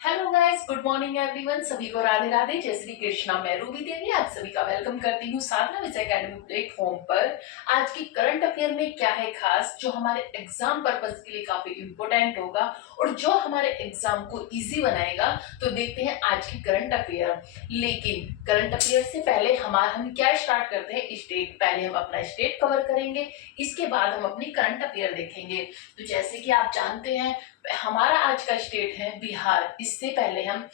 Hello guys, good morning everyone. सभी को राधे राधे, जय श्री कृष्णा। मैं रूबी देवी आप सभी का वेलकम करती हूँ साधना विजय अकेडमी प्लेटफॉर्म पर। आज की करंट अफेयर में क्या है खास, जो हमारे एग्जाम पर्पस के लिए काफी इंपॉर्टेंट होगा और जो हमारे एग्जाम को इजी बनाएगा। तो देखते हैं आज की करंट अफेयर। लेकिन करंट अफेयर से पहले हम क्या स्टार्ट करते हैं, स्टेट। पहले हम अपना स्टेट कवर करेंगे, इसके बाद हम अपनी करंट अफेयर देखेंगे। तो जैसे कि आप जानते हैं, हमारा आज का स्टेट है बिहार। इससे पहले हम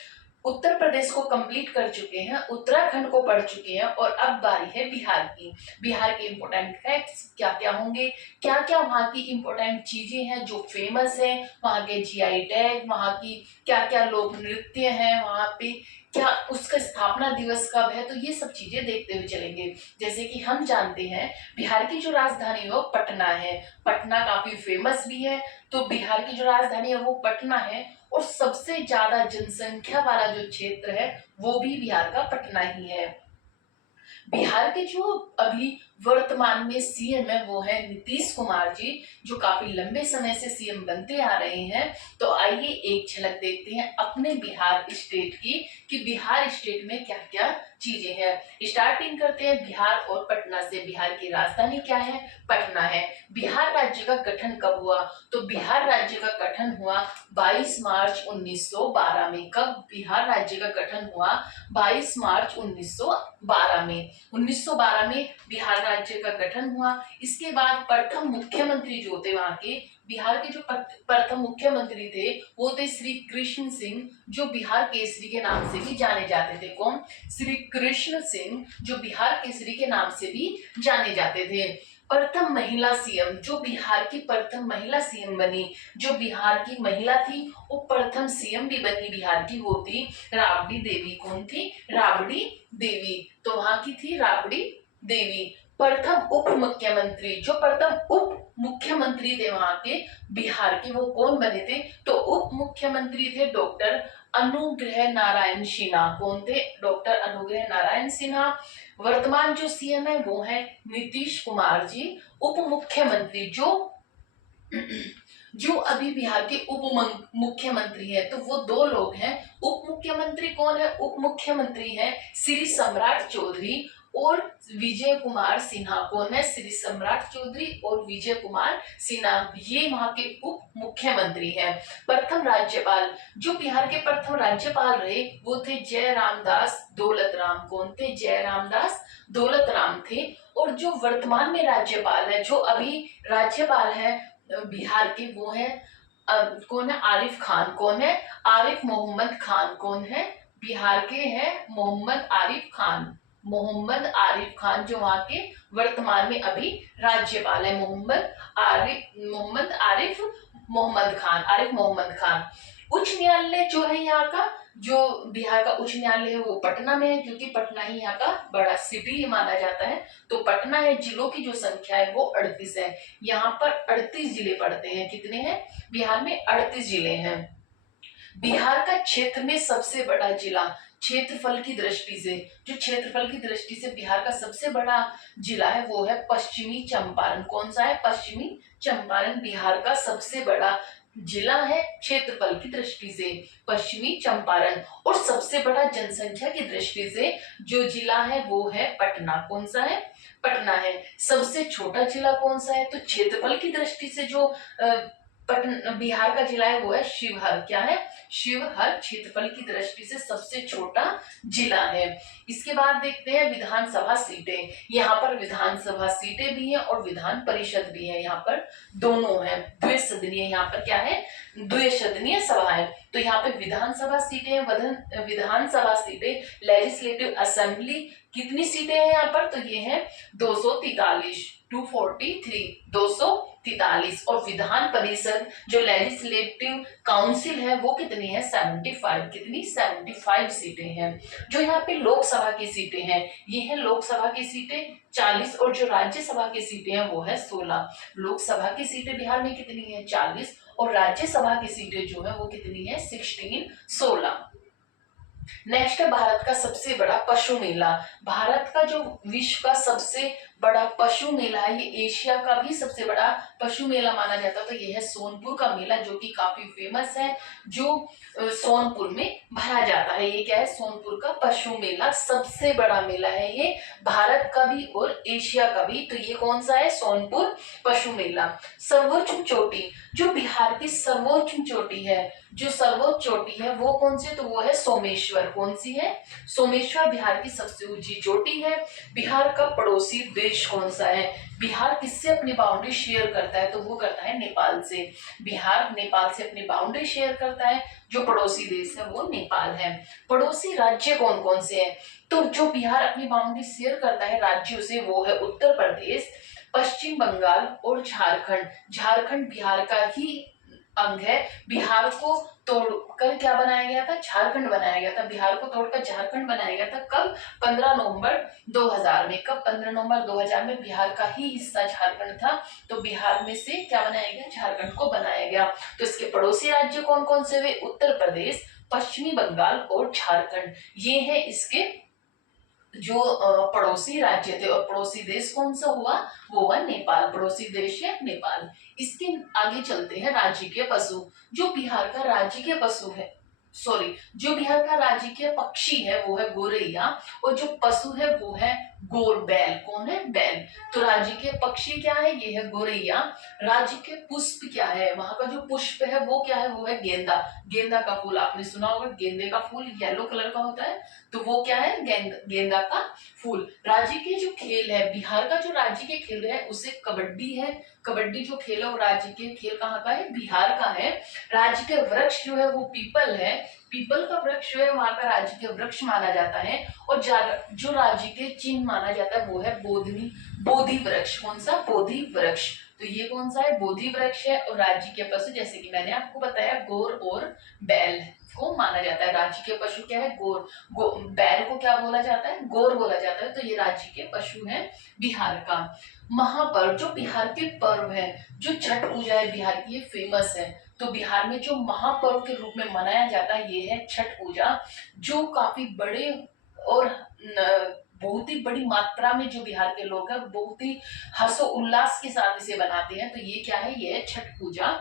उत्तर प्रदेश को कंप्लीट कर चुके हैं, उत्तराखंड को पढ़ चुके हैं और अब बारी है बिहार की। बिहार के इंपॉर्टेंट फैक्ट्स क्या क्या होंगे, क्या क्या वहाँ की इंपॉर्टेंट चीजें हैं जो फेमस है, वहाँ के जीआई टैग, वहाँ की क्या क्या लोक नृत्य हैं, वहाँ पे क्या उसका स्थापना दिवस कब है, तो ये सब चीजें देखते हुए चलेंगे। जैसे कि हम जानते हैं बिहार की जो राजधानी है वो पटना है। पटना काफी फेमस भी है। तो बिहार की जो राजधानी है वो पटना है और सबसे ज्यादा जनसंख्या वाला जो क्षेत्र है वो भी बिहार का पटना ही है। बिहार के जो अभी वर्तमान में सीएम है वो है नीतीश कुमार जी, जो काफी लंबे समय से सीएम बनते आ रहे हैं। तो आइए एक झलक देखते हैं अपने बिहार स्टेट की, कि बिहार स्टेट में क्या क्या चीजें हैं। स्टार्टिंग करते हैं बिहार और पटना से। बिहार की राजधानी क्या है? पटना है। बिहार राज्य का गठन कब हुआ? तो बिहार राज्य का गठन हुआ 22 मार्च 1912 में। कब बिहार राज्य का गठन हुआ? 22 मार्च 1912 में। 1912 में बिहार राज्य का गठन हुआ। इसके बाद प्रथम मुख्यमंत्री जो थे वहां के, बिहार के जो प्रथम मुख्यमंत्री थे वो थे श्री कृष्ण सिंह, जो बिहार केसरी के नाम से भी जाने जाते थे। कौन? श्री कृष्ण सिंह, जो बिहार केसरी के नाम से भी जाने जाते थे। प्रथम महिला सीएम, जो बिहार की प्रथम महिला सीएम बनी, जो बिहार की महिला थी वो प्रथम सीएम भी बनी बिहार की, वो थी राबड़ी देवी। कौन थी? राबड़ी देवी। तो वहां की थी राबड़ी देवी। प्रथम उप मुख्यमंत्री, जो प्रथम उप मुख्यमंत्री थे वहां के बिहार के, वो कौन बने थे? तो उप मुख्यमंत्री थे डॉक्टर अनुग्रह नारायण सिन्हा। कौन थे? डॉक्टर अनुग्रह नारायण सिन्हा। वर्तमान जो सीएम है वो है नीतीश कुमार जी। उप मुख्यमंत्री जो अभी बिहार के उप मुख्यमंत्री है, तो वो दो लोग हैं। उप मुख्यमंत्री कौन है? उप मुख्यमंत्री है श्री सम्राट चौधरी और विजय कुमार सिन्हा। कौन है? श्री सम्राट चौधरी और विजय कुमार सिन्हा, ये वहां के उप मुख्यमंत्री हैं। प्रथम राज्यपाल, जो बिहार के प्रथम राज्यपाल रहे वो थे जय रामदास दौलत राम। कौन थे? जय रामदास दौलत राम थे। और जो वर्तमान में राज्यपाल है, जो अभी राज्यपाल है बिहार के, वो है कौन है? आरिफ खान। कौन है? आरिफ मोहम्मद खान। कौन है? बिहार के हैं मोहम्मद आरिफ खान। मोहम्मद आरिफ खान जो वहां के वर्तमान में अभी राज्यपाल है। मोहम्मद आरिफ मोहम्मद खान। आरिफ मोहम्मद खान। उच्च न्यायालय जो है यहाँ का, जो बिहार का उच्च न्यायालय है वो पटना में है, क्योंकि पटना ही यहाँ का बड़ा सिटी माना जाता है। तो पटना है। जिलों की जो संख्या है वो 38 है। यहाँ पर 38 जिले पड़ते हैं। कितने हैं? बिहार में 38 जिले हैं। बिहार का क्षेत्र में सबसे बड़ा जिला, क्षेत्रफल की दृष्टि से, जो क्षेत्रफल की दृष्टि से बिहार का सबसे बड़ा जिला है वो है पश्चिमी चंपारण। कौन सा है? पश्चिमी चंपारण बिहार का सबसे बड़ा जिला है क्षेत्रफल की दृष्टि से, पश्चिमी चंपारण। और सबसे बड़ा जनसंख्या की दृष्टि से जो जिला है वो है पटना। कौन सा है? पटना है। सबसे छोटा जिला कौन सा है? तो क्षेत्रफल की दृष्टि से जो बिहार का जिला है वो है शिवहर। क्या है? शिवहर क्षेत्रफल की दृष्टि से सबसे छोटा जिला है। इसके बाद देखते हैं विधानसभा सीटें। यहाँ पर विधानसभा सीटें भी हैं और विधान परिषद भी है। यहाँ पर दोनों है। द्विसदनीय, यहाँ पर क्या है? द्विसदनीय सभा है। तो यहाँ पे विधानसभा सीटें, विधानसभा सीटें, लेजिस्लेटिव असेंबली, कितनी सीटें हैं यहाँ पर? तो ये है 243, 243, 243। और विधान परिषद जो लेजिस्लेटिव काउंसिल है वो कितनी है? 75। कितनी? 75 सीटें हैं। जो यहाँ पे लोकसभा की सीटें हैं, ये है लोकसभा की सीटें 40, और जो राज्यसभा की सीटें हैं वो है 16। लोकसभा की सीटें बिहार में कितनी है? 40, और राज्यसभा की सीटें जो है वो कितनी है? 16। नेक्स्ट है भारत का सबसे बड़ा पशु मेला। भारत का जो विश्व का सबसे बड़ा पशु मेला है, ये एशिया का भी सबसे बड़ा पशु मेला माना जाता है। तो ये है सोनपुर का मेला, जो कि काफी फेमस है, जो सोनपुर में भरा जाता है। ये क्या है? सोनपुर का पशु मेला सबसे बड़ा मेला है ये, भारत का भी और एशिया का भी। तो ये कौन सा है? सोनपुर पशु मेला। सर्वोच्च चोटी, जो बिहार की सर्वोच्च चोटी है, जो सर्वोच्च चोटी है वो कौन सी? तो वो है सोमेश्वर। कौन सी है? सोमेश्वर बिहार की सबसे ऊंची चोटी है। बिहार का पड़ोसी देश कौन सा है? बिहार किससे अपनी बाउंड्री शेयर करता है? तो वो करता है नेपाल से। बिहार नेपाल से अपनी बाउंड्री शेयर करता है। जो पड़ोसी देश है वो नेपाल है। पड़ोसी राज्य कौन कौन से हैं? तो जो बिहार अपनी बाउंड्री शेयर करता है राज्यों से, वो है उत्तर प्रदेश, पश्चिम बंगाल और झारखंड। झारखंड बिहार का ही अंग है। बिहार को तोड़कर क्या बनाया गया था? झारखंड बनाया गया था। बिहार को तोड़कर झारखंड बनाया गया था। कब? 15 नवंबर 2000 में। कब? 15 नवंबर 2000 में बिहार का ही हिस्सा झारखंड था, तो बिहार में से क्या बनाया गया? झारखंड को बनाया गया। तो इसके पड़ोसी राज्य कौन कौन से हुए? उत्तर प्रदेश, पश्चिमी बंगाल और झारखंड। ये है इसके जो पड़ोसी राज्य थे। और पड़ोसी देश कौन सा हुआ? वो हुआ नेपाल। पड़ोसी देश है नेपाल। इसके आगे चलते हैं राजकीय पशु। जो बिहार का राजकीय पशु है, सॉरी, जो बिहार का राजकीय पक्षी है वो है गोरैया, और जो पशु है वो है गोर बैल। कौन है? बैल। तो राजकीय पक्षी क्या है? ये है गोरैया। राजकीय पुष्प क्या है? वहां का जो पुष्प है वो क्या है? वो है गेंदा। गेंदा का फूल आपने सुना होगा, गेंदे का फूल येलो कलर का होता है, तो वो क्या है? गेंदा का फूल। राज्य के जो खेल है, बिहार का जो राज्य के खेल है उसे कबड्डी है। कबड्डी जो खेल है वो राज्य के खेल कहाँ का है? बिहार का है। राज्य के वृक्ष जो है वो पीपल है। पीपल का वृक्ष जो है वहां का राज्य के वृक्ष माना जाता है। और जो राज्य के चिन्ह माना जाता है वो है बोधि वृक्ष। कौन सा? बोधि वृक्ष। तो ये कौन सा है? बोधि वृक्ष है। और राज्य के पशु, जैसे कि मैंने आपको बताया, गोर और बैल को माना जाता है। राज्य के पशु क्या है? गोर। बैल को क्या बोला जाता है? गोर बोला जाता है। तो ये राज्य के पशु हैं बिहार का। महापर्व, जो बिहार के पर्व है, जो छठ पूजा है बिहार की, ये फेमस है। तो बिहार में जो महापर्व के रूप में मनाया जाता है ये है छठ पूजा, जो काफी बड़े और बहुत ही बड़ी मात्रा में जो बिहार के लोग हैं बहुत ही हर्षो उल्लास के साथ इसे बनाते हैं। तो ये क्या है? ये है छठ पूजा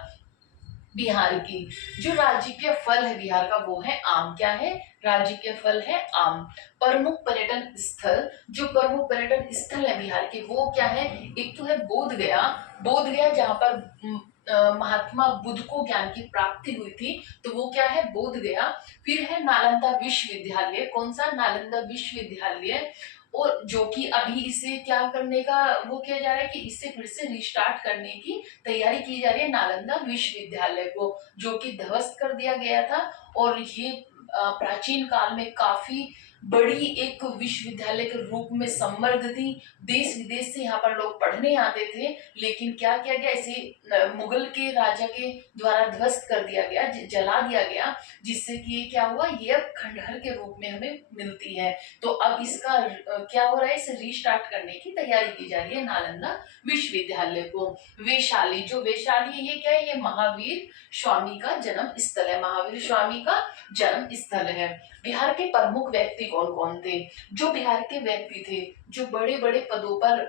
बिहार की। जो राज्य के फल है बिहार का वो है आम। क्या है? राज्य के फल है आम। प्रमुख पर्यटन स्थल, जो प्रमुख पर्यटन स्थल है बिहार के वो क्या है? एक तो है बोध गया। बोध गया जहाँ पर महात्मा बुद्ध को ज्ञान की प्राप्ति हुई थी, तो वो क्या है? बोध गया। फिर है नालंदा विश्वविद्यालय। कौन सा? नालंदा विश्वविद्यालय। और जो कि अभी इसे क्या करने का वो किया जा रहा है कि इसे फिर से रिस्टार्ट करने की तैयारी की जा रही है, नालंदा विश्वविद्यालय को, जो कि ध्वस्त कर दिया गया था। और ये प्राचीन काल में काफी बड़ी एक विश्वविद्यालय के रूप में समृद्ध थी। देश विदेश से यहाँ पर लोग पढ़ने आते थे, लेकिन क्या किया गया? इसे मुगल के राजा के द्वारा ध्वस्त कर दिया गया, जला दिया गया, जिससे कि ये क्या हुआ? ये अब खंडहर के रूप में हमें मिलती है। तो अब इसका क्या हो रहा है? इसे रीस्टार्ट करने की तैयारी की जा रही है नालंदा विश्वविद्यालय को। वैशाली, जो वैशाली है ये क्या है? ये महावीर स्वामी का जन्म स्थल है। महावीर स्वामी का जन्म स्थल है। बिहार के प्रमुख व्यक्ति कौन कौन थे? जो बिहार के व्यक्ति थे जो बड़े बड़े पदों पर,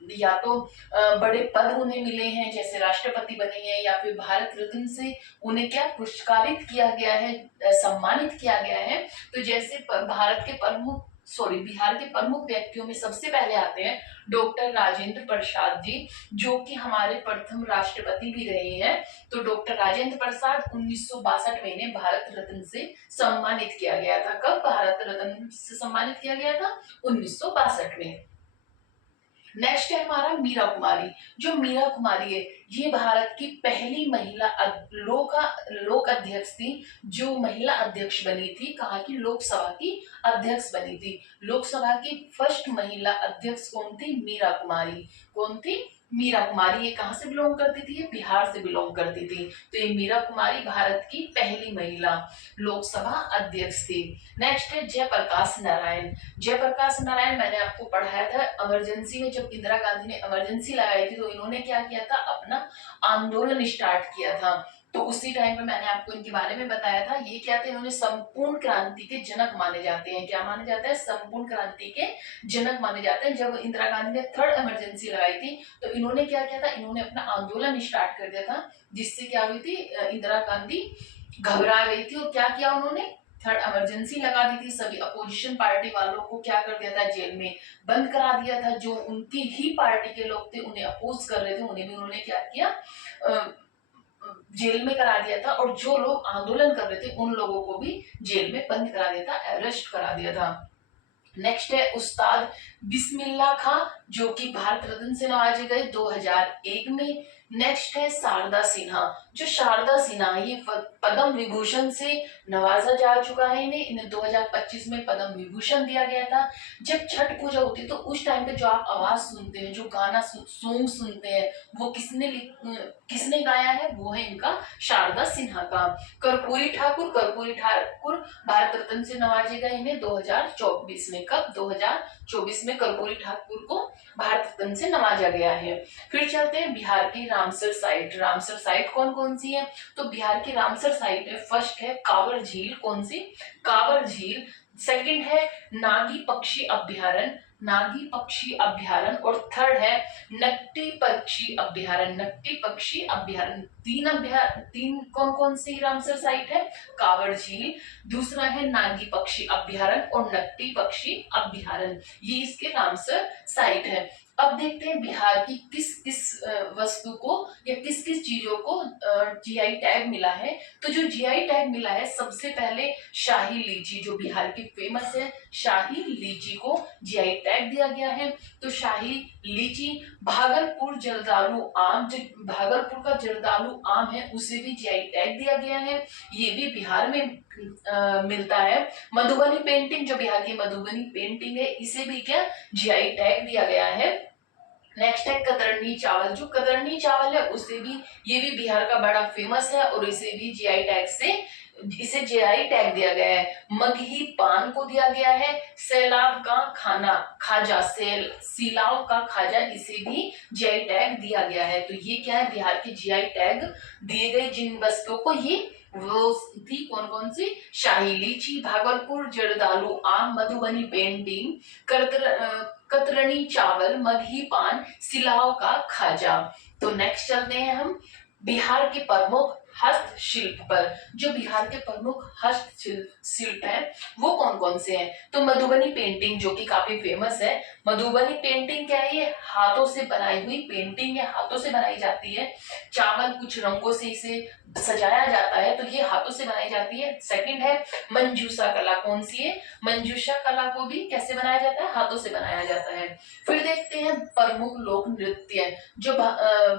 या तो बड़े पद उन्हें मिले हैं, जैसे राष्ट्रपति बने हैं, या फिर भारत रत्न से उन्हें क्या पुरस्कारित किया गया है, सम्मानित किया गया है। तो जैसे भारत के प्रमुख बिहार के प्रमुख व्यक्तियों में सबसे पहले आते हैं डॉक्टर राजेंद्र प्रसाद जी, जो कि हमारे प्रथम राष्ट्रपति भी रहे हैं। तो डॉक्टर राजेंद्र प्रसाद 1962 में इन्हें भारत रत्न से सम्मानित किया गया था। कब भारत रत्न से सम्मानित किया गया था? 1962 में। नेक्स्ट है हमारा मीरा कुमारी। जो मीरा कुमारी है ये भारत की पहली महिला लोक अध्यक्ष थी, जो महिला अध्यक्ष बनी थी। कहाँ की? लोकसभा की अध्यक्ष बनी थी। लोकसभा की फर्स्ट महिला अध्यक्ष कौन थी? मीरा कुमारी। कौन थी? मीरा कुमारी। ये कहाँ से बिलोंग करती थी? ये बिहार से बिलोंग करती थी। तो ये मीरा कुमारी भारत की पहली महिला लोकसभा अध्यक्ष थी। नेक्स्ट है जयप्रकाश नारायण। जयप्रकाश नारायण मैंने आपको पढ़ाया था इमरजेंसी में, जब इंदिरा गांधी ने इमरजेंसी लगाई थी तो इन्होंने क्या किया था? अपना आंदोलन स्टार्ट किया था। तो उसी टाइम पे मैंने आपको इनके बारे में बताया था। ये क्या थे, इन्होंने संपूर्ण क्रांति के जनक माने जाते हैं। क्या माने जाते हैं? संपूर्ण क्रांति के जनक माने जाते हैं। जब इंदिरा गांधी ने थर्ड इमरजेंसी लगाई थी तो इन्होंने क्या किया था, इन्होंने अपना आंदोलन स्टार्ट कर दिया था, जिससे क्या हुई थी, इंदिरा गांधी घबरा गई थी। और क्या किया उन्होंने, थर्ड इमरजेंसी लगा दी थी। सभी अपोजिशन पार्टी वालों को क्या कर दिया था, जेल में बंद करा दिया था। जो उनकी ही पार्टी के लोग थे, उन्हें अपोज कर रहे थे, उन्हें भी उन्होंने क्या किया, जेल में करा दिया था। और जो लोग आंदोलन कर रहे थे उन लोगों को भी जेल में बंद करा दिया था, अरेस्ट करा दिया था। नेक्स्ट है उस्ताद बिस्मिल्लाह खां, जो कि भारत रत्न से नवाजे गए 2001 में। नेक्स्ट है शारदा सिन्हा, जो शारदा सिन्हा ये पद्म विभूषण से नवाजा जा चुका है। इन्हें 2025 में पद्म विभूषण दिया गया था। जब छठ पूजा होती है तो उस टाइम पे जो आप आवाज सुनते हैं, जो गाना सॉन्ग सुनते हैं, वो किसने गाया है, वो है इनका शारदा सिन्हा का। कर्पूरी ठाकुर भारत रत्न से नवाजे गए इन्हें 2024 में। कब? 2024 में कर्पूरी ठाकुर को भारत रत्न से नवाजा गया है। फिर चलते हैं बिहार की रामसर साइट। रामसर साइट कौन कौन सी है? तो बिहार की रामसर साइट है, फर्स्ट है कांवर झील। कौन सी? कांवर झील। सेकंड है नागी पक्षी अभ्यारण्य, नागी पक्षी अभ्यारण्य। और थर्ड है नकटी पक्षी अभ्यारण्य, नकटी पक्षी अभ्यारण्य। तीन कौन कौन सी रामसर साइट है? कांवर झील, दूसरा है नागी पक्षी अभ्यारण्य और नकटी पक्षी अभ्यारण्य। ये इसके रामसर साइट है। अब देखते हैं बिहार की किस किस वस्तु को या किस किस चीजों को जीआई टैग मिला है। तो जो जीआई टैग मिला है, सबसे पहले शाही लीची, जो बिहार की फेमस है, शाही लीची को जीआई टैग दिया गया है। तो शाही लीची, भागलपुर जर्दालू आम, जो भागलपुर का जर्दालू आम है, उसे भी जीआई टैग दिया गया है, ये भी बिहार में मिलता है। मधुबनी पेंटिंग, जो बिहार की मधुबनी पेंटिंग है, इसे भी क्या जीआई टैग दिया गया है। नेक्स्ट है कतरनी चावल, जो कतरनी चावल है उसे भी, ये भी बिहार का बड़ा फेमस है और इसे भी जीआई टैग से, इसे जीआई टैग दिया गया है। मगही पान को दिया गया है। सैलाब का खाना, खाजा, सीलाव का खाजा, इसे भी जीआई टैग दिया गया है। तो ये क्या है, बिहार के जीआई टैग दिए गए जिन वस्तुओं को, ये वो थी कौन कौन सी? शाही लीची, भागलपुर जर्दालू आम, मधुबनी पेंटिंग, कतरनी चावल, मगही पान, सिलाव का खाजा। तो नेक्स्ट चलते हैं हम बिहार के प्रमुख हस्तशिल्प पर। जो बिहार के प्रमुख हस्तशिल्प हैं वो कौन कौन से हैं? तो मधुबनी पेंटिंग, जो कि काफी फेमस है। मधुबनी पेंटिंग क्या है? ये हाथों से बनाई हुई पेंटिंग है, हाथों से बनाई जाती है। चावल कुछ रंगों से इसे सजाया जाता है, तो ये हाथों से बनाई जाती है। सेकंड है मंजूषा कला। कौन सी है? मंजूषा कला को भी कैसे बनाया जाता है? हाथों से बनाया जाता है। फिर देखते हैं प्रमुख लोक नृत्य, जो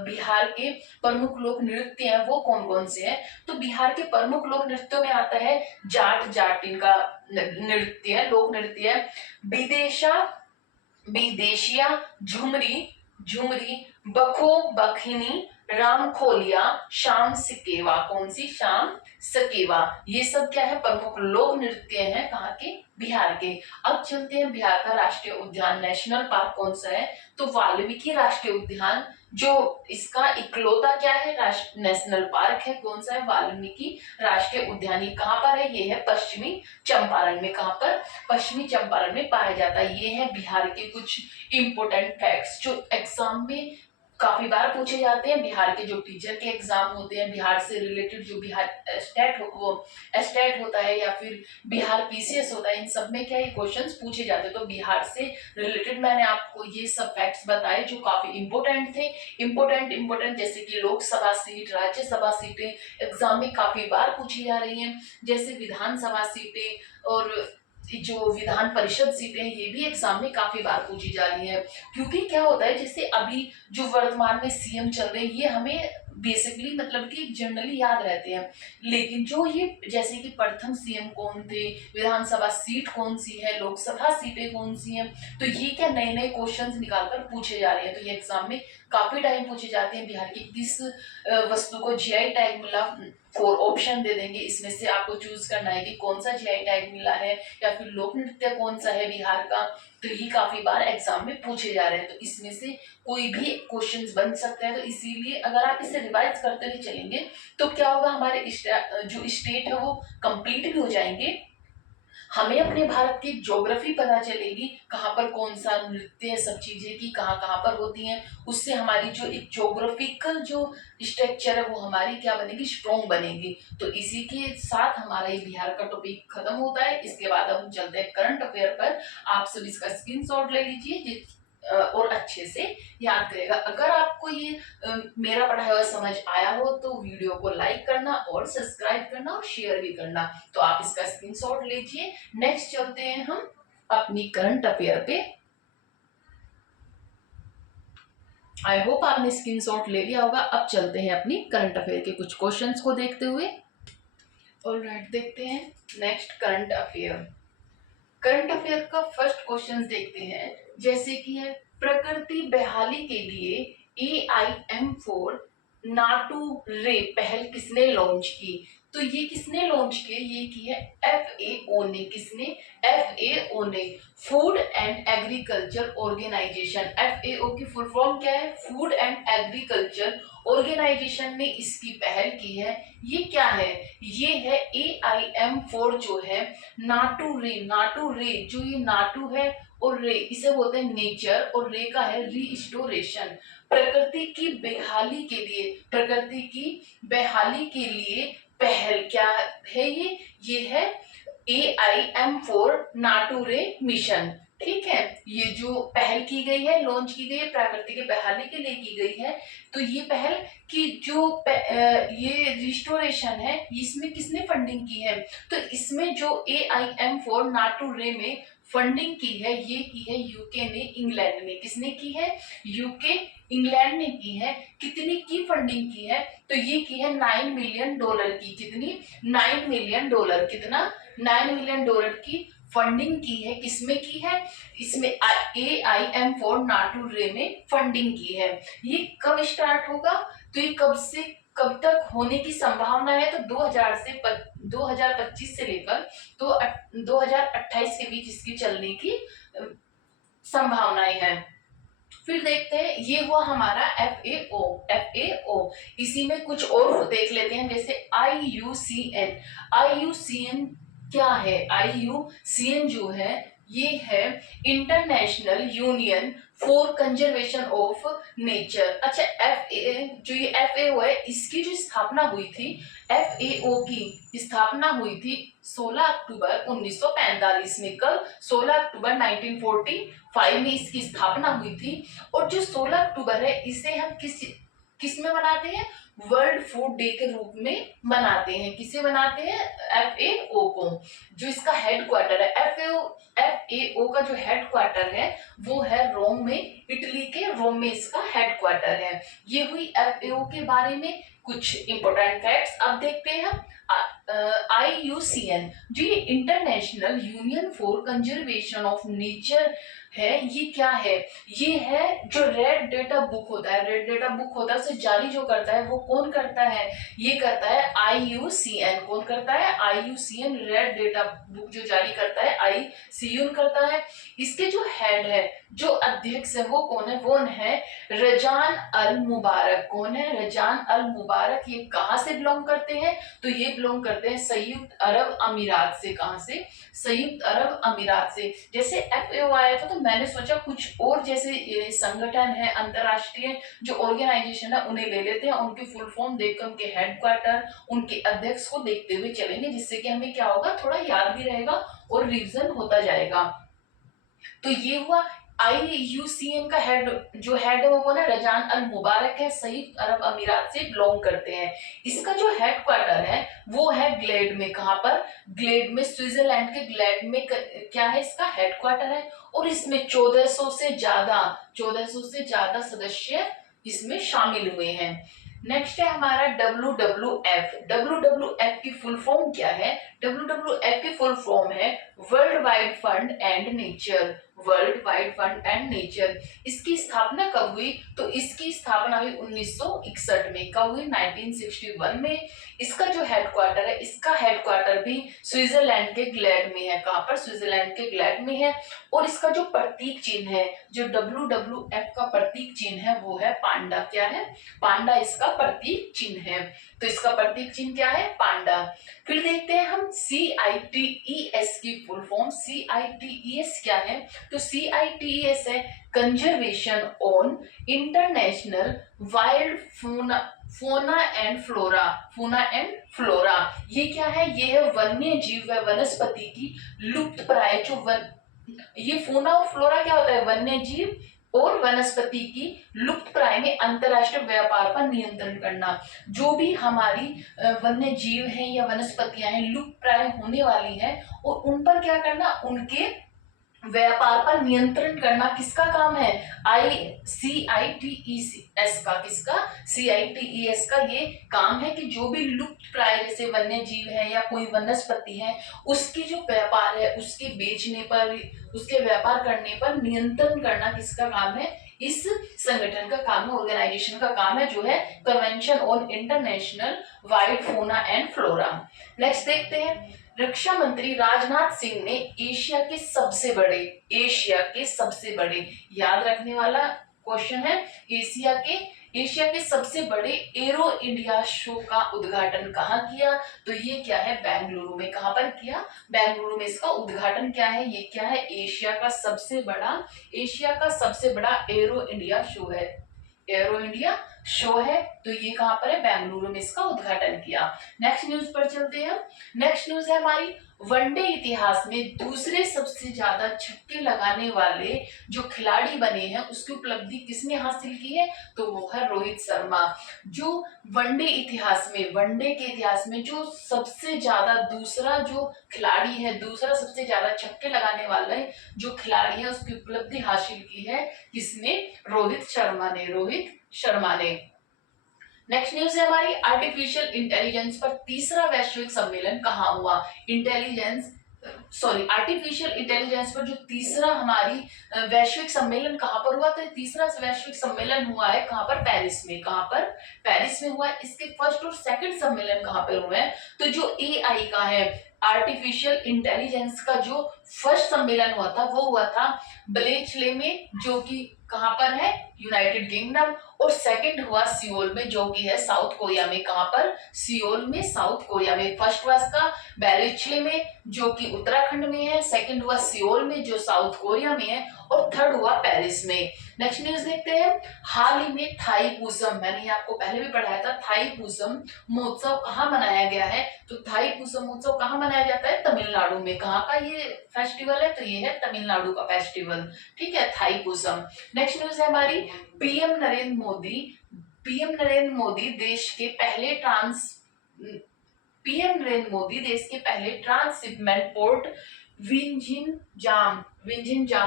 बिहार के प्रमुख लोक नृत्य हैं वो कौन कौन से हैं? तो बिहार के प्रमुख लोक नृत्यों में आता है जाट जाटिन का नृत्य, लोक नृत्य, विदेशा विदेशिया, झुमरी झुमरी, बखो बखिनी, राम खोलिया, शाम सकेवा। कौन सी? शाम सकेवा। ये सब क्या है? प्रमुख लोक नृत्य हैं, कहाँ के? बिहार के। अब चलते हैं बिहार का राष्ट्रीय उद्यान, नेशनल पार्क कौन सा है? तो वाल्मीकि राष्ट्रीय उद्यान, जो इसका इकलौता क्या है, नेशनल पार्क है। कौन सा है? वाल्मीकि राष्ट्रीय उद्यान। ये कहाँ पर है? ये है पश्चिमी चंपारण में। कहाँ पर? पश्चिमी चंपारण में पाया जाता है। ये है बिहार के कुछ इंपोर्टेंट फैक्ट्स जो एग्जाम में काफी बार पूछे जाते हैं। बिहार के जो टीचर के एग्जाम होते हैं, बिहार से रिलेटेड जो बिहार स्टेट होता है या फिर बिहार पीसीएस होता है, इन सब में क्या ये क्वेश्चंस पूछे जाते हैं। तो बिहार से रिलेटेड मैंने आपको ये सब फैक्ट्स बताए जो काफी इंपोर्टेंट थे। इंपोर्टेंट जैसे कि लोकसभा सीट, राज्यसभा सीटें एग्जाम में काफी बार पूछी जा रही हैं, जैसे विधानसभा सीटें और जो विधान परिषद सीटें, ये भी एग्जाम में काफी बार पूछी जा रही है। क्योंकि क्या होता है, जैसे अभी जो वर्तमान में सीएम चल रहे हैं, ये हमें बेसिकली मतलब कि जनरली याद रहते हैं, लेकिन जो ये जैसे कि प्रथम सीएम कौन थे, विधानसभा सीट कौन सी है, लोकसभा सीटें कौन सी हैं, तो ये क्या नए नए क्वेश्चंस निकालकर पूछे जा रहे हैं। तो ये एग्जाम में काफी टाइम पूछे जाते हैं। बिहार की किस वस्तु को जीआई टैग मिला, 4 ऑप्शन दे देंगे, इसमें से आपको चूज करना है कि कौन सा जीआई टैग मिला है या फिर लोक नृत्य कौन सा है बिहार का। तो ये काफी बार एग्जाम में पूछे जा रहे हैं, तो इसमें से कोई भी क्वेश्चंस बन सकते हैं। तो इसीलिए अगर आप इसे रिवाइज करते हुए चलेंगे तो क्या होगा, हमारे जो स्टेट है वो कंप्लीट भी हो जाएंगे। हमें अपने भारत की ज्योग्राफी पता चलेगी, कहाँ पर कौन सा नृत्य, सब चीजें की कहाँ कहाँ पर होती हैं। उससे हमारी जो एक ज्योग्राफिकल जो स्ट्रक्चर है वो हमारी क्या बनेगी, स्ट्रॉन्ग बनेगी। तो इसी के साथ हमारा ये बिहार का टॉपिक खत्म होता है। इसके बाद हम चलते हैं करंट अफेयर पर। आप सब इसका स्क्रीनशॉट ले लीजिए और अच्छे से याद करेगा। अगर आपको ये मेरा पढ़ाया हुआ समझ आया हो तो वीडियो को लाइक करना और सब्सक्राइब करना और शेयर भी करना। तो आप इसका स्क्रीनशॉट लीजिए। नेक्स्ट चलते हैं हम अपनी करंट अफेयर पे। आई होप आपने स्क्रीनशॉट ले लिया होगा। अब चलते हैं अपनी करंट अफेयर के कुछ क्वेश्चंस को देखते हुए। ऑलराइट, देखते हैं next current affair. Current affair का फर्स्ट क्वेश्चन देखते हैं, जैसे कि है प्रकृति बहाली के लिए AIM4 नाटू रे पहल किसने लॉन्च की। तो ये किसने लॉन्च की, ये की है FAO ने। किसने, FAO ने, food and agriculture organisation. FAO की फुल फॉर्म क्या है, फूड एंड एग्रीकल्चर ऑर्गेनाइजेशन ने इसकी पहल की है। ये क्या है, ये है AIM4 जो है नाटू रे। नाटू रे, जो ये नाटू है और रे इसे बोलते हैं नेचर, और रे का है रिस्टोरेशन। प्रकृति की बहाली के लिए, प्रकृति की बहाली के लिए पहल क्या है, ये है AIM4 नाटू रे मिशन। ठीक है, ये जो पहल की गई है, लॉन्च की गई है, प्रकृति के बहाली के लिए की गई है। तो ये पहल की जो ये रिस्टोरेशन है, इसमें किसने फंडिंग की है, तो इसमें जो AIM4 नाटू रे में फंडिंग की है, ये की है यूके ने, इंग्लैंड ने। किसने की है, यूके इंग्लैंड ने की है। कितनी की फंडिंग की है, तो ये की है $9 मिलियन की। कितनी, $9 मिलियन। कितना, $9 मिलियन की फंडिंग की है। किसमें की है, इसमें AIM4 नाटू रे में फंडिंग की है। ये कब स्टार्ट होगा, तो ये कब से कब तक होने की संभावना है, तो 2025 से लेकर तो 2028 के बीच इसकी चलने की संभावनाएं हैं। फिर देखते हैं, ये हुआ हमारा FAO। इसी में कुछ और देख लेते हैं, जैसे IUCN क्या है। IUCN जो है ये है international union for conservation of nature. अच्छा, जो ये FAO है, इसकी जो स्थापना हुई थी, FAO की स्थापना हुई थी 16 अक्टूबर 1945 में। कल 16 अक्टूबर 1945 में इसकी स्थापना हुई थी। और जो 16 अक्टूबर है, इसे हम किस में मनाते हैं, वर्ल्ड फूड डे के रूप में मनाते हैं। किसे बनाते हैं, FAO को। जो इसका हेडक्वार्टर है, FAO का जो हेडक्वार्टर है वो है रोम में, इटली के रोम में इसका हेडक्वार्टर है। ये हुई FAO के बारे में कुछ इंपोर्टेंट फैक्ट्स। अब देखते हैं हम IUCN, जो ये international union for conservation of nature है। ये क्या है, ये है जो रेड डेटा बुक होता है, रेड डेटा बुक होता है, उसे जारी जो करता है वो कौन करता है, ये करता है IUCN। कौन करता है, IUCN। रेड डेटा बुक जो जारी करता है IUCN करता है। इसके जो हेड है, जो अध्यक्ष है, वो कौन है, वो है रजान अल मुबारक। कौन है, रजान अल मुबारक। ये कहाँ से बिलोंग करते हैं, तो ये बिलोंग करते हैं संयुक्त अरब अमीरात से। कहाँ से, संयुक्त अरब अमीरात से। जैसे FAO आया था तो मैंने सोचा कुछ और जैसे संगठन है, अंतरराष्ट्रीय जो ऑर्गेनाइजेशन है, उन्हें ले लेते हैं, उनकी फुल फॉर्म देखकर, उनके हेडक्वार्टर, उनके अध्यक्ष को देखते हुए चलेंगे, जिससे कि हमें क्या होगा, थोड़ा याद भी रहेगा और रिवीजन होता जाएगा। तो ये हुआ IUCN का हेड, जो हेड है वो कौन है, रजान अल मुबारक है, संयुक्त अरब अमीरात से बिलोंग करते हैं। इसका जो हेडक्वार्टर है वो है ग्लेड में। कहां पर, ग्लेड में, स्विट्जरलैंड के ग्लेड में क्या है इसका हेडक्वार्टर है। और इसमें 1400 से ज्यादा सदस्य इसमें शामिल हुए हैं। नेक्स्ट है हमारा WWF। WWF की फुल फॉर्म क्या है, WWF की फुल फॉर्म है world wide fund and nature. World wide fund and nature. इसकी स्थापना कब हुई? तो इसकी स्थापना हुई 1961 में। कब हुई? 1961 में। इसका जो हेडक्वार्टर है, इसका हेडक्वार्टर भी स्विट्जरलैंड के ग्लैड में है। कहां पर? स्विट्जरलैंड के ग्लैड में है। और इसका जो प्रतीक चिन्ह है, जो WWF का प्रतीक चिन्ह है, वो है पांडा। क्या है? पांडा इसका प्रतीक चिन्ह है। तो इसका प्रतीक चिन्ह क्या है? पांडा। फिर देखते हैं हम CITES की फुल फॉर्म। CITES क्या है? तो CITES है कंजर्वेशन ऑन इंटरनेशनल वाइल्ड फोना एंड फ्लोरा। फोना एंड फ्लोरा ये क्या है? ये है वन्य जीव व वनस्पति की लुप्त प्राय जो ये फोना और फ्लोरा क्या होता है? वन्य जीव और वनस्पति की लुप्त प्राय में अंतरराष्ट्रीय व्यापार पर नियंत्रण करना। जो भी हमारी वन्य जीव हैं या वनस्पतियां हैं लुप्त प्राय होने वाली हैं, और उन पर क्या करना? उनके व्यापार पर नियंत्रण करना किसका काम है? CITES का। किसका? CITES का ये काम है कि जो भी लुप्त प्राय जैसे वन्य जीव है या कोई वनस्पति है, उसकी जो व्यापार है, उसके बेचने पर, उसके व्यापार करने पर नियंत्रण करना किसका काम है? इस संगठन का काम है, ऑर्गेनाइजेशन का काम है, जो है कन्वेंशन ऑन इंटरनेशनल वाइल्ड फोना एंड फ्लोरा। नेक्स्ट देखते हैं, रक्षा मंत्री राजनाथ सिंह ने एशिया के सबसे बड़े, याद रखने वाला क्वेश्चन है, एशिया के सबसे बड़े एरो इंडिया शो का उद्घाटन कहाँ किया? तो ये क्या है? बेंगलुरु में। कहां पर किया? बेंगलुरु में। इसका उद्घाटन क्या है? ये क्या है? एशिया का सबसे बड़ा एरो इंडिया शो है। एरो इंडिया शो है, तो ये कहां पर है? बेंगलुरु में इसका उद्घाटन किया। नेक्स्ट न्यूज पर चलते हैं। नेक्स्ट न्यूज है हमारी, वनडे इतिहास में दूसरे सबसे ज्यादा छक्के लगाने वाले जो खिलाड़ी बने हैं, उसकी उपलब्धि किसने हासिल की है? तो वो है रोहित शर्मा। जो वनडे के इतिहास में जो सबसे ज्यादा दूसरा जो खिलाड़ी है, दूसरा सबसे ज्यादा छक्के लगाने वाले जो खिलाड़ी है, उसकी उपलब्धि हासिल की है किसने? रोहित शर्मा ने। नेक्स्ट न्यूज है हमारी, आर्टिफिशियल इंटेलिजेंस पर तीसरा वैश्विक सम्मेलन कहाँ हुआ? आर्टिफिशियल इंटेलिजेंस पर जो तीसरा हमारी वैश्विक सम्मेलन कहाँ पर हुआ? तो तीसरा वैश्विक सम्मेलन हुआ है कहाँ पर? पेरिस में। कहाँ पर? पेरिस में हुआ है। इसके फर्स्ट और सेकंड सम्मेलन कहाँ पर हुए हैं? तो जो AI का है, आर्टिफिशियल इंटेलिजेंस का जो फर्स्ट सम्मेलन हुआ था, वो हुआ था ब्लेचले में, जो कि कहां पर है? United kingdom. और सेकंड हुआ सियोल में, जो कि है साउथ कोरिया में। कहां पर? सियोल में, साउथ कोरिया में। फर्स्ट हुआ इसका बैलेचले में, जो कि उत्तराखंड में है। सेकंड हुआ सियोल में, जो साउथ कोरिया में है। और थर्ड हुआ पेरिस में। नेक्स्ट न्यूज देखते हैं, हाल ही में थाईपुसम, मैंने ये आपको पहले भी पढ़ाया था, थाईपुसम महोत्सव कहाँ मनाया गया है? तो थाईपुसम महोत्सव कहाँ मनाया जाता है? तमिलनाडु में। कहाँ का ये फेस्टिवल है? तो ये है तमिलनाडु का फेस्टिवल। ठीक है, थाईपुसम। नेक्स्ट न्यूज है हमारी, पीएम नरेंद्र मोदी देश के पहले ट्रांसशिपमेंट पोर्ट विंझिनजाम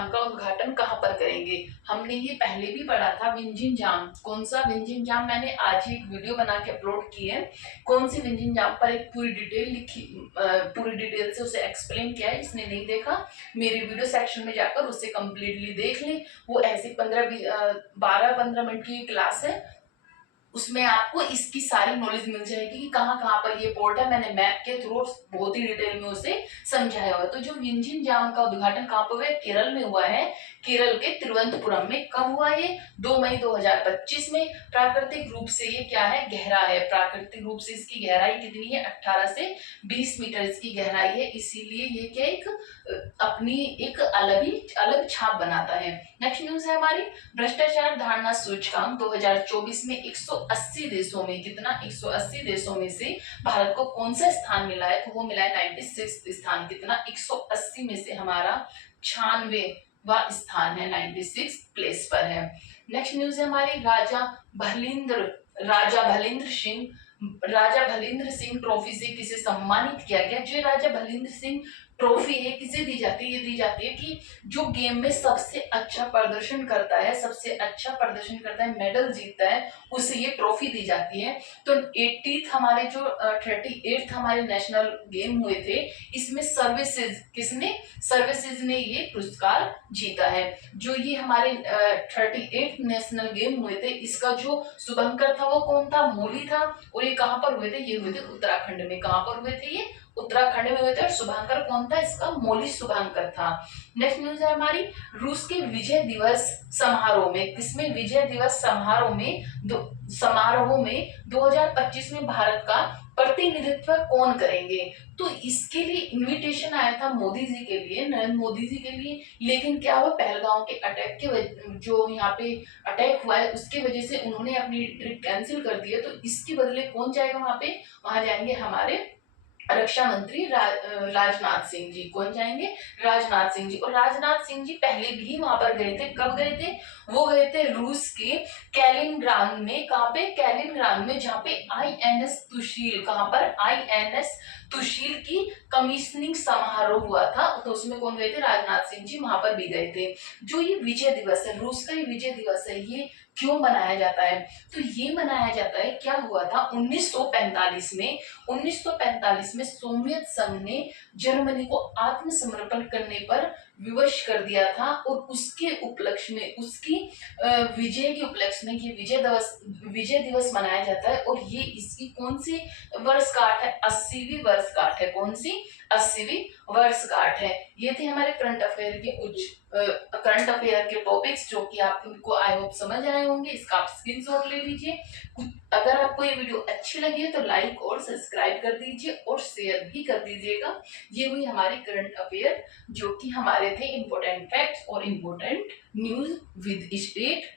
का उद्घाटन कहां पर करेंगे? हमने ये पहले भी पढ़ा था, विंझिनजाम। कौन सा विंझिनजाम? मैंने आज ही एक वीडियो बना के अपलोड की है। कौन सी विंझिनजाम पर एक पूरी डिटेल से उसे एक्सप्लेन किया है। जिसने नहीं देखा, मेरी वीडियो सेक्शन में जाकर उसे कंप्लीटली देख ले। वो ऐसे 12-15 मिनट की क्लास है, उसमें आपको इसकी सारी नॉलेज मिल जाएगी कि कहाँ कहाँ पर ये पोर्ट है। मैंने मैप के थ्रू बहुत ही डिटेल में उसे समझाया हुआ है। तो जो विंझिनजाम का उद्घाटन कहाँ पर हुआ है? केरल में हुआ है। केरल के तिरुवनंतपुरम में। कब हुआ ये? 2 मई 2025 में। प्राकृतिक रूप से ये क्या है? गहरा है। प्राकृतिक रूप से इसकी गहराई कितनी है? 18 से 20 मीटर इसकी गहराई है। इसीलिए ये क्या अपनी एक अलग छाप बनाता है। नेक्स्ट न्यूज है हमारी, भ्रष्टाचार धारणा सूचकांक 2024 में 180 देशों में, कितना? 180 देशों में से भारत को कौन सा स्थान मिला है? तो वो मिला है 96 स्थान। कितना? 180 में से हमारा 96वां स्थान है, 96 प्लेस पर है। नेक्स्ट न्यूज है हमारी, राजा भलिंद्र सिंह ट्रॉफी से किसे सम्मानित किया गया? जो राजा भलिंद्र सिंह ट्रॉफी है किसे दी जाती है? ये दी जाती है कि जो गेम में सबसे अच्छा प्रदर्शन करता है, सबसे अच्छा प्रदर्शन करता है, मेडल जीतता है, उसे ये ट्रॉफी दी जाती है। तो 80th हमारे जो 38th हमारे नेशनल गेम हुए थे, इसमें सर्विसेज किसने, सर्विसेज ने ये पुरस्कार जीता है। जो ये हमारे 38th नेशनल गेम हुए थे, इसका जो शुभंकर था वो कौन था? मोली था। और ये कहाँ पर हुए थे? ये हुए थे उत्तराखंड में। कहाँ पर हुए थे? ये उत्तराखंड में हुए थे। और शुभांकर कौन था? इसका मोली शुभांकर था। नेक्स्ट न्यूज है हमारी, रूस के विजय दिवस समारोह में, किसमें? विजय दिवस समारोह में, समारोह में 2025 में भारत का प्रतिनिधित्व कौन करेंगे? तो इसके लिए इनविटेशन आया था मोदी जी के लिए, नरेंद्र मोदी जी के लिए, लेकिन क्या हुआ, पहलगांव के अटैक के जो यहाँ पे अटैक हुआ है उसके वजह से उन्होंने अपनी ट्रिप कैंसिल कर दी है। तो इसके बदले कौन जाएगा वहां पे? वहां जाएंगे हमारे रक्षा मंत्री राजनाथ सिंह जी। कौन जाएंगे? राजनाथ सिंह जी। और राजनाथ सिंह जी पहले भी वहां पर गए थे। कब गए थे? वो गए थे रूस के कैलिनग्राद में। कहाँ पे? कैलिनग्राद में, जहाँ पे आईएनएस तुशील, कहाँ पर? आईएनएस तुशील की कमीशनिंग समारोह हुआ था, तो उसमें कौन गए थे? राजनाथ सिंह जी वहां पर भी गए थे। जो ये विजय दिवस है, रूस का ये विजय दिवस है, ये क्यों मनाया जाता है? तो ये मनाया जाता है, क्या हुआ था 1945 में, 1945 में सोवियत संघ ने जर्मनी को आत्मसमर्पण करने पर विवश कर दिया था। और उसके उपलक्ष्य में, उसकी विजय के उपलक्ष्य में ये विजय दिवस मनाया जाता है। और ये इसकी कौन सी वर्षगांठ है? 80वीं वर्षगांठ है। कौन सी? 80वीं वर्षगांठ है। ये थे हमारे करंट अफेयर के करंट अफेयर के टॉपिक्स, जो कि आपको आई होप समझ आए होंगे। इसका आप स्क्रीनशॉट ले लीजिए। अगर आपको ये वीडियो अच्छी लगी है तो लाइक और सब्सक्राइब कर दीजिए और शेयर भी कर दीजिएगा। ये हुई हमारी करंट अफेयर, जो कि हमारे थे इम्पोर्टेंट फैक्ट्स और इम्पोर्टेंट न्यूज विद स्टेट